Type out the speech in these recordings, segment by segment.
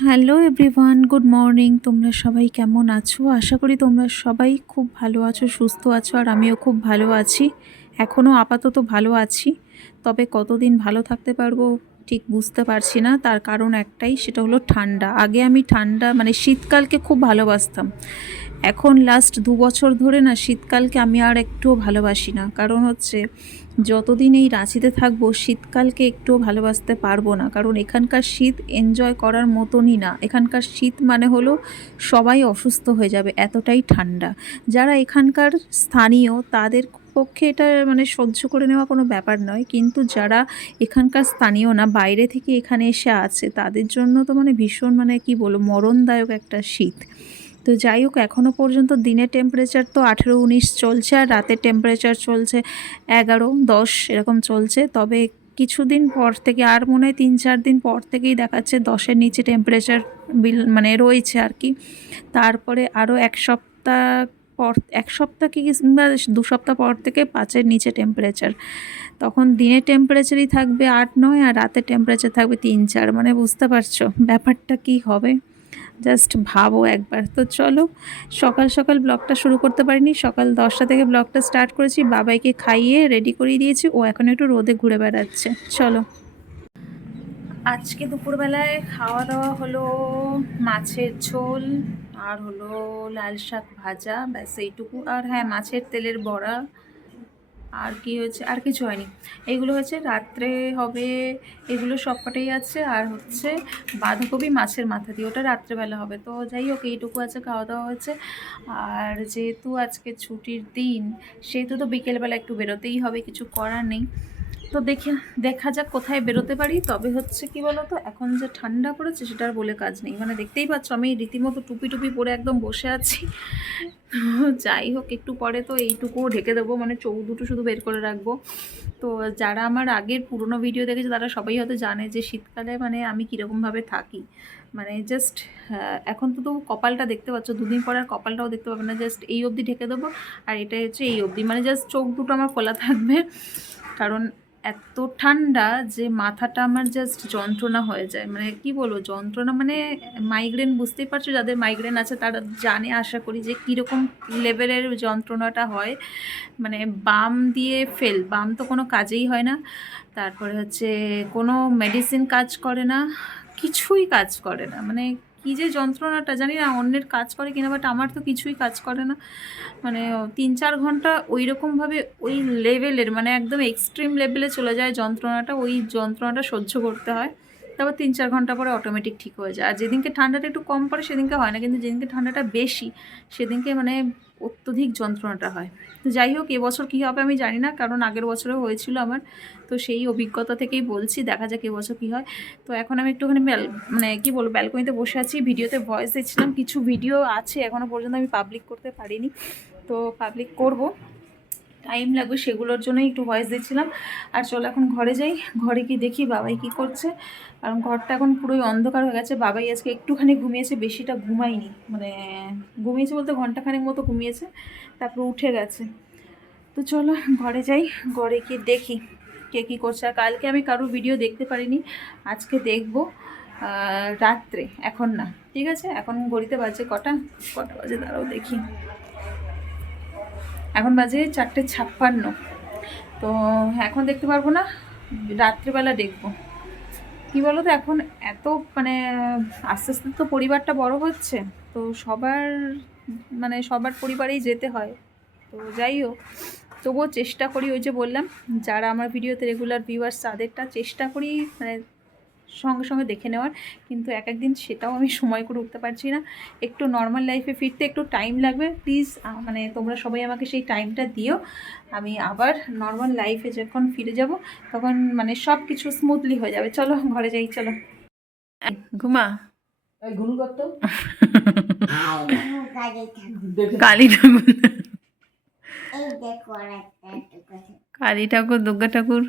Hello everyone good morning তোমরা সবাই কেমন আছো? আশা করি তোমরা সবাই খুব ভালো আছো, সুস্থ আছো, আর আমিও খুব ভালো আছি। এখনও আপাতত ভালো আছি। তবে কতদিন ভালো থাকতে পারব ঠিক বুঝতে পারছি না। তার কারণ একটাই, সেটা হলো ঠান্ডা। আগে আমি ঠান্ডা মানে শীতকালকে খুব ভালোবাসতাম। এখন লাস্ট দু বছর ধরে না, শীতকালকে আমি আর একটুও ভালোবাসি না। কারণ হচ্ছে, যতদিন এই রাঁচিতে থাকব, শীতকালকে একটুও ভালোবাসতে পারব না। কারণ এখানকার শীত এনজয় করার মতনই না। এখানকার শীত মানে হলো, সবাই অসুস্থ হয়ে যাবে, এতটাই ঠান্ডা। যারা এখানকার স্থানীয়, তাদের পক্ষে এটা মানে সহ্য করে নেওয়া কোনো ব্যাপার নয়। কিন্তু যারা এখানকার স্থানীয় না, বাইরে থেকে এখানে এসে আছে, তাদের জন্য তো মানে ভীষণ মানে কি বলব, মরণদায়ক একটা শীত। তো যাই হোক এখনও পর্যন্ত দিনের টেম্পারেচার তো আঠেরো উনিশ চলছে আর রাতের টেম্পারেচার চলছে এগারো, দশ, এরকম চলছে। তবে কিছুদিন পর থেকে, আর মনে হয় তিন চার দিন পর থেকেই দেখাচ্ছে দশের নিচে টেম্পারেচার বিল মানে রয়েছে আর কি। তারপরে আরও এক সপ্তাহ পর, এক সপ্তাহ কি কিংবা দু সপ্তাহ পর থেকে পাঁচের নিচে টেম্পারেচার তখন দিনের টেম্পারেচারই থাকবে আট নয় আর রাতের টেম্পারেচার থাকবে তিন চার মানে বুঝতে পারছ ব্যাপারটা কি হবে? জাস্ট ভাবো একবার। তো চলো, সকাল সকাল ব্লগটা শুরু করতে পারিনি। সকাল দশটা থেকে ব্লগটা স্টার্ট করেছি। বাবাইকে খাইয়ে রেডি করিয়ে দিয়েছি। ও এখন একটু রোদে ঘুরে বেড়াচ্ছে। চলো। আজকে দুপুরবেলায় খাওয়া দাওয়া হলো মাছের ঝোল আর হলো লাল শাক ভাজা। ব্যাস, এইটুকু। আর হ্যাঁ মাছের তেলের বড়া। আর কি হয়েছে? আর কিছু হয়নি। এগুলো হয়েছে রাত্রে হবে, এগুলো সবকটাই আছে। আর হচ্ছে বাঁধাকপি মাছের মাথা দিয়ে, ওটা রাত্রেবেলা হবে। তো যাই হোক, এইটুকু আছে খাওয়া দাওয়া হয়েছে। আর যেহেতু আজকে ছুটির দিন, সেহেতু তো বিকেলবেলা একটু বেরোতেই হবে, কিছু করার নেই। তো দেখে, দেখা যাক কোথায় বেরোতে পারি। তবে হচ্ছে কি বলতো, এখন যে ঠান্ডা পড়েছে সেটা আর বলে কাজ নেই। মানে দেখতেই পাচ্ছ, আমি রীতিমতো টুপি টুপি পরে একদম বসে আছি। যাই হোক, একটু পরে তো এইটুকুও ঢেকে দেবো। মানে চোখ দুটো শুধু বের করে রাখব। তো যারা আমার আগের পুরনো ভিডিও দেখেছে, তারা সবাই হয়তো জানে যে শীতকালে মানে আমি কীরকমভাবে থাকি। মানে জাস্ট এখন তো তো কপালটা দেখতে পাচ্ছ, দুদিন পর আর কপালটাও দেখতে পাবে না। জাস্ট এই অবধি ঢেকে দেবো। আর এটা হচ্ছে এই অবধি। মানে জাস্ট চোখ দুটো আমার খোলা থাকবে। কারণ এত ঠান্ডা যে মাথাটা আমার জাস্ট যন্ত্রণা হয়ে যায়। মানে কি বলব, যন্ত্রণা মানে মাইগ্রেন বুঝতেই পারছ, যাদের মাইগ্রেন আছে তারা জানে, আশা করি যে কীরকম লেভেলের যন্ত্রণাটা হয়। মানে বাম দিয়ে ফেল বাম তো কোনো কাজেই হয় না। তারপরে হচ্ছে কোনো মেডিসিন কাজ করে না, কিছুই কাজ করে না। মানে কী যে যন্ত্রণাটা, জানি না অন্যের কাজ করে কিনা বাট আমার তো কিছুই কাজ করে না। মানে তিন চার ঘণ্টা ওই রকমভাবে ওই লেভেলের মানে একদম এক্সট্রিম লেভেলে চলে যায় যন্ত্রণাটা, ওই যন্ত্রণাটা সহ্য করতে হয়। তারপর তিন চার ঘণ্টা পরে অটোমেটিক ঠিক হয়ে যায়। আর যেদিনকে ঠান্ডাটা একটু কম পড়ে, সেদিনকে হয় না। কিন্তু যেদিনকে ঠান্ডাটা বেশি, সেদিনকে মানে অত্যধিক যন্ত্রণাটা হয়। তো যাই হোক, এবছর কী হবে আমি জানি না, কারণ আগের বছরেও হয়েছিল আমার। তো সেই অভিজ্ঞতা থেকেই বলছি, দেখা যাক এবছর কী হয়। তো এখন আমি একটুখানি ব্যাল মানে কি বলব, ব্যালকনিতে বসে আছি, ভিডিওতে ভয়েস দিচ্ছিলাম, কিছু ভিডিও আছে এখনও পর্যন্ত আমি পাবলিক করতে পারিনি। তো পাবলিক করব। টাইম লাগবে সেগুলোর জন্যই একটু ভয়েস দিচ্ছিলাম। আর চলো এখন ঘরে যাই, ঘরে কি দেখি বাবাই কি করছে। কারণ ঘরটা এখন পুরোই অন্ধকার হয়ে গেছে। বাবাই আজকে একটুখানি ঘুমিয়েছে, বেশিটা ঘুমায়নি। মানে ঘুমিয়েছে বলতে ঘন্টাখানেক মতো ঘুমিয়েছে, তারপর উঠে গেছে। তো চলো ঘরে যাই, ঘরে গিয়ে দেখি কে কী করছে। আর কালকে আমি কারোর ভিডিও দেখতে পারিনি, আজকে দেখব রাত্রে, এখন না। ঠিক আছে? এখন ঘড়িতে বাজে কটা? কটা বাজে? দাঁড়াও দেখি। এখন বাজে চারটে ছাপ্পান্ন। তো এখন দেখতে পারব না, রাত্রিবেলা দেখব। কি বলো তো এখন এত মানে আস্তে আস্তে তো পরিবারটা বড় হচ্ছে, তো সবার মানে সবার পরিবারেই যেতে হয়। তো যাই হোক, তবুও চেষ্টা করি ওই যে বললাম, যারা আমার ভিডিওতে রেগুলার ভিউয়ার্স তাদেরটা চেষ্টা করি মানে সঙ্গে সঙ্গে দেখে নেওয়ার কিন্তু এক একদিন সেটাও আমি সময় করে উঠতে পারছি না। একটু নর্মাল লাইফে ফিরতে একটু টাইম লাগবে। প্লিজ মানে তোমরা সবাই আমাকে সেই টাইমটা দিও। আমি আবার নর্মাল লাইফে যখন ফিরে যাব তখন মানে সব কিছু স্মুথলি হয়ে যাবে। চলো ঘরে যাই চলো। ঘুমা। কালী ঠাকুর। কালী ঠাকুর দুর্গা ঠাকুর।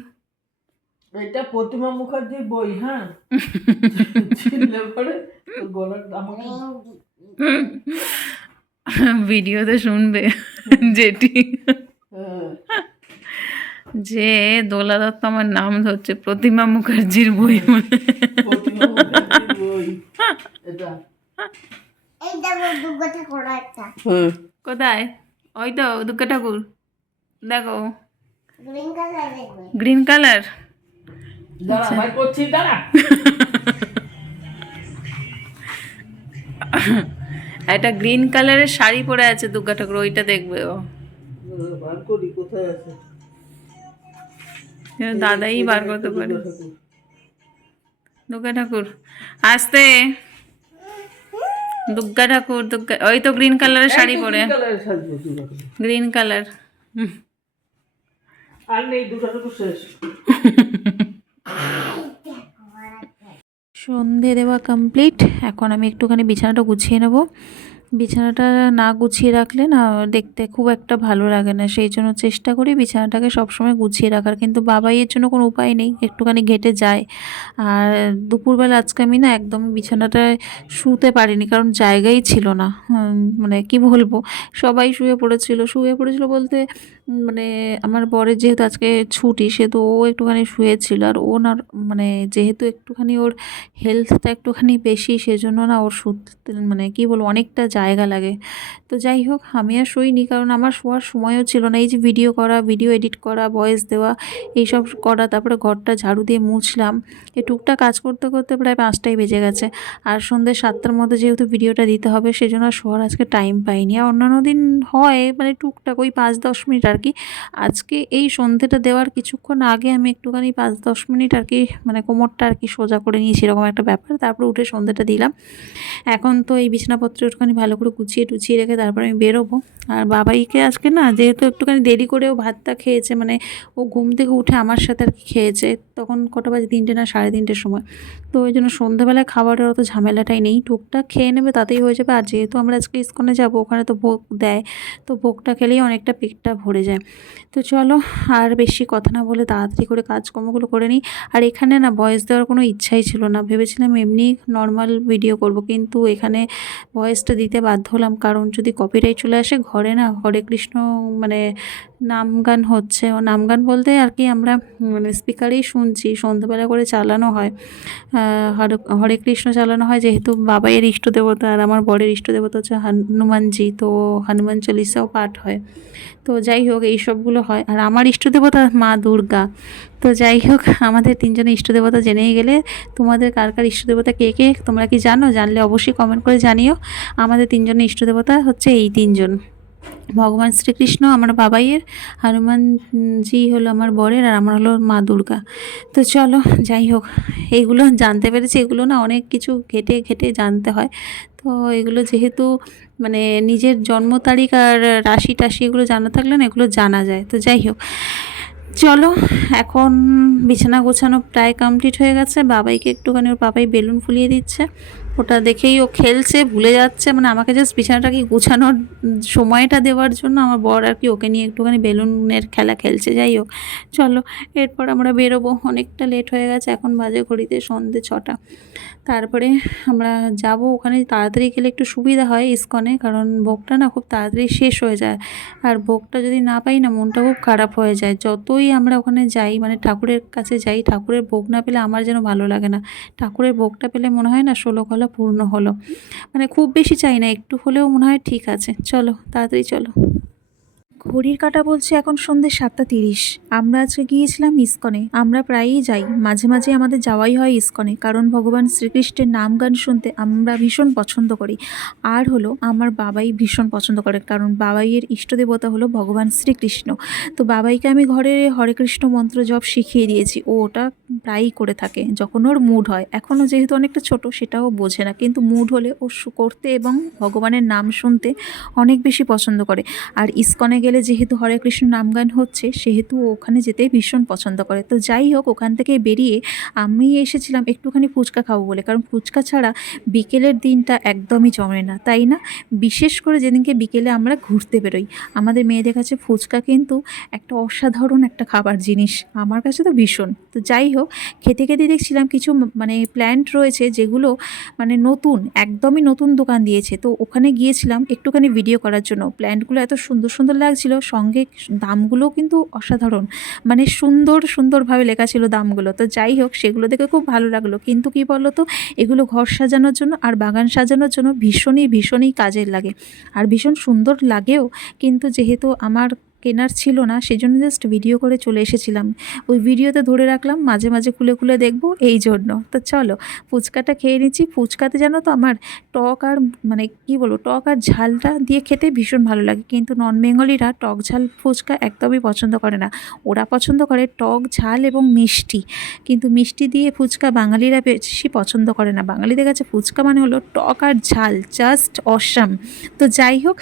এটা প্রতিমা মুখার্জির বই হ্যাঁ? চিনলে পরে গলার আমাকে ভিডিওতে শুনবে যেটি যে দোলা দত্ত আমার নাম ধরছে প্রতিমা মুখার্জির বই কোথায়? ওই তো দুর্গা ঠাকুর। দেখো। গ্রিন কালার একটা গ্রিন কালারের শাড়ি পরে আছে দুর্গা ঠাকুর ওইটা দেখবে ও। দাদাই বার করতে পারে। দুর্গা ঠাকুর। আসতে। দুর্গা ঠাকুর দুর্গা ওই তো গ্রিন কালারের শাড়ি পরে। দুর্গা। Green colour. আর নেই দুটো ঠাকুর শেষ। সন্ধে দেওয়া কমপ্লিট এখন আমি একটুখানি বিছানাটা গুছিয়ে নেব। বিছানাটা না গুছিয়ে রাখলে না দেখতে খুব একটা ভালো লাগে না। সেই জন্য চেষ্টা করি বিছানাটাকে সবসময় গুছিয়ে রাখার। কিন্তু বাবাই এর জন্য কোনো উপায় নেই, একটুখানি ঘেটে যায়। আর দুপুরবেলা আজকে আমি না একদম বিছানাটায় শুতে পারিনি, কারণ জায়গাই ছিল না। মানে কি বলব? সবাই শুয়ে পড়েছিল। শুয়ে পড়েছিল বলতে মানে আমার বরের যেহেতু আজকে ছুটি, সেহেতু ও একটুখানি শুয়েছিল। আর ও না মানে যেহেতু একটুখানি ওর হেলথটা একটুখানি বেশি, সেজন্য না ওর শুতে মানে কি বলব, অনেকটা জায়গা লাগে। তো যাই হোক, আমি আর শুইনি কারণ আমার শোয়ার সময়ও ছিল না। এই যে ভিডিও করা ভিডিও এডিট করা ভয়েস দেওয়া, এইসব করা, তারপরে ঘরটা ঝাড়ু দিয়ে মুছলাম। এই টুকটাক কাজ করতে করতে প্রায় পাঁচটাই বেজে গেছে। আর সন্ধ্যে সাতটার মধ্যে যেহেতু ভিডিওটা দিতে হবে, সেজন্য আর শোয়ার আজকে টাইম পাইনি। আর অন্যান্য দিন হয় মানে টুকটাক ওই পাঁচ দশ মিনিট আর কি। আজকে এই সন্ধ্যেটা দেওয়ার কিছুক্ষণ আগে আমি একটুখানি পাঁচ দশ মিনিট আর কি মানে কোমরটা আর কি সোজা করে নিয়েছি, এরকম একটা ব্যাপার। তারপরে উঠে সন্ধ্যেটা দিলাম। এখন তো এই বিছানাপত্র একটুখানি ভালো করে গুছিয়ে টুছিয়ে রেখে তারপরে আমি বেরোবো। আর বাবাইকে আজকে না যেহেতু একটুখানি দেরি করেও ভাতটা খেয়েছে মানে ও ঘুম থেকে উঠে আমার সাথে আর কি খেয়েছে, তখন কটা বাজে তিনটে না সাড়ে তিনটের সময়। তো ওই জন্য সন্ধ্যাবেলায় খাবারের অত ঝামেলাটাই নেই, টুকটাক খেয়ে নেবে তাতেই হয়ে যাবে। আর যেহেতু আমরা আজকে ইস্কনে যাব, ওখানে তো ভোগ দেয়, তো ভোগটা খেলেই অনেকটা পেটটা ভরে যায়। তো চলো আর বেশি কথা না বলে তাড়াতাড়ি করে কাজকর্মগুলো করে নিই। আর এখানে না ভয়েস দেওয়ার কোনো ইচ্ছাই ছিল না, ভেবেছিলাম এমনি নর্মাল ভিডিও করব, কিন্তু এখানে ভয়েসটা দিতে বাধ্য হলাম। কারণ যদি কপিরাইট চলে আসে ঘরে না হরে কৃষ্ণ মানে নাম গান হচ্ছে। ও নাম গান বলতে আর কি আমরা মানে স্পিকারেই শুনছি। সন্ধ্যাবেলা করে চালানো হয়। হরে হরে কৃষ্ণ চালানো হয়। যেহেতু বাবাইয়ের ইষ্ট দেবতা আর আমার বরের ইষ্ট দেবতা হচ্ছে হনুমানজি, তো হনুমান চল্লিশাও পাঠ হয়। তো যাই হোক, এই সবগুলো হয়। আর আমার ইষ্ট দেবতা মা দুর্গা। তো যাই হোক, আমাদের তিনজনের ইষ্ট দেবতা জেনেই গেলে তোমাদের কার কার ইষ্ট দেবতা, কে কে, তোমরা কি জানো? জানলে অবশ্যই কমেন্ট করে জানিও। আমাদের তিনজনের ইষ্ট দেবতা হচ্ছে এই তিনজন। ভগবান শ্রীকৃষ্ণ আমার বাবাইয়ের, হনুমানজি হলো আমার বরের আর আমার হলো মা দুর্গা। তো চলো, যাই হোক এইগুলো জানতে পেরেছি, এগুলো না অনেক কিছু ঘেটে ঘেটে জানতে হয়। তো এগুলো যেহেতু মানে নিজের জন্ম তারিখ আর রাশি টাশি এগুলো জানা থাকলে না এগুলো জানা যায়। তো যাই হোক, চলো, এখন বিছানা গোছানো প্রায় কমপ্লিট হয়ে গেছে। বাবাইকে একটুখানি ওর বাবাই বেলুন ফুলিয়ে দিচ্ছে। ওটা দেখেই ও খেলছে, ভুলে যাচ্ছে। মানে আমাকে জাস্ট বিছানাটাকে গোছানোর সময়টা দেওয়ার জন্য আমার বর আর কি ওকে নিয়ে একটুখানি বেলুনের খেলা খেলছে। যাই হোক, চলো, এরপর আমরা বেরোবো। অনেকটা লেট হয়ে গেছে, এখন বাজে ঘড়িতে সন্ধে ছটা। তারপরে আমরা যাব ওখানে, তাড়াতাড়ি গেলে একটু সুবিধা হয় ইস্কনে, কারণ ভোগটা না খুব তাড়াতাড়ি শেষ হয়ে যায়। আর ভোগটা যদি না পাই না, মনটা খুব খারাপ হয়ে যায়। যতই আমরা ওখানে যাই মানে ঠাকুরের কাছে যাই, ঠাকুরের ভোগ না পেলে আমার যেন ভালো লাগে না। ঠাকুরের ভোগটা পেলে মনে হয় না, ষোলো কলা পূর্ণ হলো। মানে খুব বেশি চাই না, একটু হলেও মনে হয় ঠিক আছে। চলো, তাড়াতাড়ি চলো। ঘড়ির কাঁটা বলছে এখন সন্ধ্যে সাতটা তিরিশ। আমরা আজকে গিয়েছিলাম ইস্কনে। আমরা প্রায়ই যাই। মাঝে মাঝে আমাদের যাওয়াই হয় ইস্কনে। কারণ ভগবান শ্রীকৃষ্ণের নাম গান শুনতে আমরা ভীষণ পছন্দ করি। আর হলো, আমার বাবাই ভীষণ পছন্দ করে। কারণ বাবাইয়ের ইষ্টদেবতা হলো ভগবান শ্রীকৃষ্ণ। তো বাবাইকে আমি ঘরে হরে কৃষ্ণ মন্ত্র জপ শিখিয়ে দিয়েছি। ও ওটা প্রায়ই করে থাকে, যখন ওর মুড হয়। এখনও যেহেতু অনেকটা ছোট, সেটাও বোঝে না। কিন্তু মুড হলে ও করতে এবং ভগবানের নাম শুনতে অনেক বেশি পছন্দ করে। আর ইস্কনে গেলে যেহেতু হরে কৃষ্ণ নামগান হচ্ছে, সেহেতু ওখানে যেতে ভীষণ পছন্দ করে। তো যাই হোক, ওখান থেকে বেরিয়ে আমি এসেছিলাম একটুখানি ফুচকা খাব বলে, কারণ ফুচকা ছাড়া বিকেলের দিনটা একদমই জমে না, তাই না? বিশেষ করে যেদিনকে বিকেলে আমরা ঘুরতে বেরোই। আমাদের মেয়েদের কাছে ফুচকা কিন্তু একটা অসাধারণ একটা খাবার জিনিস, আমার কাছে তো ভীষণ। তো যাই হোক, খেতে খেতে দেখছিলাম কিছু মানে প্ল্যান্ট রয়েছে যেগুলো মানে নতুন, একদমই নতুন দোকান দিয়েছে। তো ওখানে গিয়েছিলাম একটুখানি ভিডিও করার জন্য। প্ল্যান্টগুলো এত সুন্দর সুন্দর লাগছিল ছিল, সঙ্গে দামগুলো কিন্তু অসাধারণ। মানে সুন্দর, সুন্দরভাবে লেখা ছিল দামগুলো। তো যাই হোক, সেগুলো দেখে খুব ভালো লাগল। কিন্তু কি বলো তো এগুলো ঘর সাজানোর জন্য আর বাগান সাজানোর জন্য ভীষণই ভীষণই কাজের লাগে। আর ভীষণ সুন্দর লাগেও, কিন্তু যেহেতু আমার কেনার ছিল না, সেজন্য জাস্ট ভিডিও করে চলে এসেছিলাম। ওই ভিডিওতে ধরে রাখলাম, মাঝে মাঝে খুলে খুলে দেখব এই জন্য। তো চলো, ফুচকাটা খেয়ে নিচ্ছি। ফুচকাতে জানো তো আমার টক আর মানে কি বলব, টক আর ঝালটা দিয়ে খেতে ভীষণ ভালো লাগে। কিন্তু নন বেঙ্গলিরা টক ঝাল ফুচকা একদমই পছন্দ করে না। ওরা পছন্দ করে টক ঝাল এবং মিষ্টি। কিন্তু মিষ্টি দিয়ে ফুচকা বাঙালিরা বেশি পছন্দ করে না। বাঙালিদের কাছে ফুচকা মানে হলো টক আর ঝাল জাস্ট অসাম তো যাই হোক,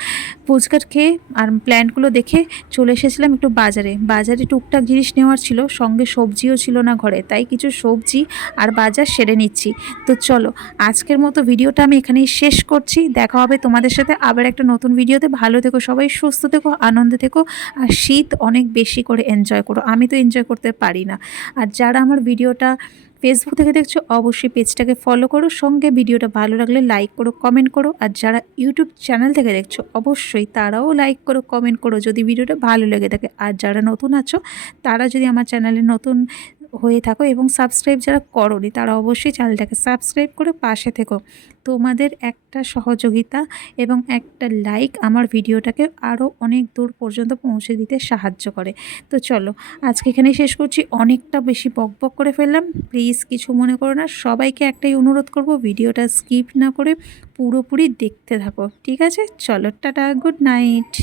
ফুচকা খেয়ে আর প্ল্যান্টগুলো দেখে চলে এসেছিলাম একটু বাজারে। বাজারে টুকটাক জিনিস নেওয়ার ছিল, সঙ্গে সবজিও ছিল না ঘরে, তাই কিছু সবজি আর বাজার সেরে নিচ্ছি। তো চলো, আজকের মতো ভিডিওটা আমি এখানেই শেষ করছি। দেখা হবে তোমাদের সাথে আবার একটা নতুন ভিডিওতে। ভালো থেকো সবাই, সুস্থ থেকো, আনন্দে থেকো, আর শীত অনেক বেশি করে এনজয় করো। আমি তো এনজয় করতে পারি না। আর যারা আমার ভিডিওটা ফেসবুক থেকে দেখছ, অবশ্যই পেজটাকে ফলো করো। সঙ্গে ভিডিওটা ভালো লাগলে লাইক করো কমেন্ট করো। আর যারা ইউটিউব চ্যানেল থেকে দেখছ, অবশ্যই তারাও লাইক করো কমেন্ট করো। যদি ভিডিওটা ভালো লেগে থাকে, আর যারা নতুন আছো, তারা যদি আমার চ্যানেলে নতুন হয়ে থাকো এবং সাবস্ক্রাইব যারা করোনি, তারা অবশ্যই চ্যানেলটাকে সাবস্ক্রাইব করে পাশে থেকো। তোমাদের একটা সহযোগিতা এবং একটা লাইক আমার ভিডিওটাকে আরও অনেক দূর পর্যন্ত পৌঁছে দিতে সাহায্য করে। তো চলো, আজকে এখানেই শেষ করছি। অনেকটা বেশি বক বক করে ফেললাম। প্লিজ কিছু মনে করো না। সবাইকে একটাই অনুরোধ করব, ভিডিওটা স্কিপ না করে পুরোপুরি দেখতে থাকো। ঠিক আছে? চলো, টাটা গুড নাইট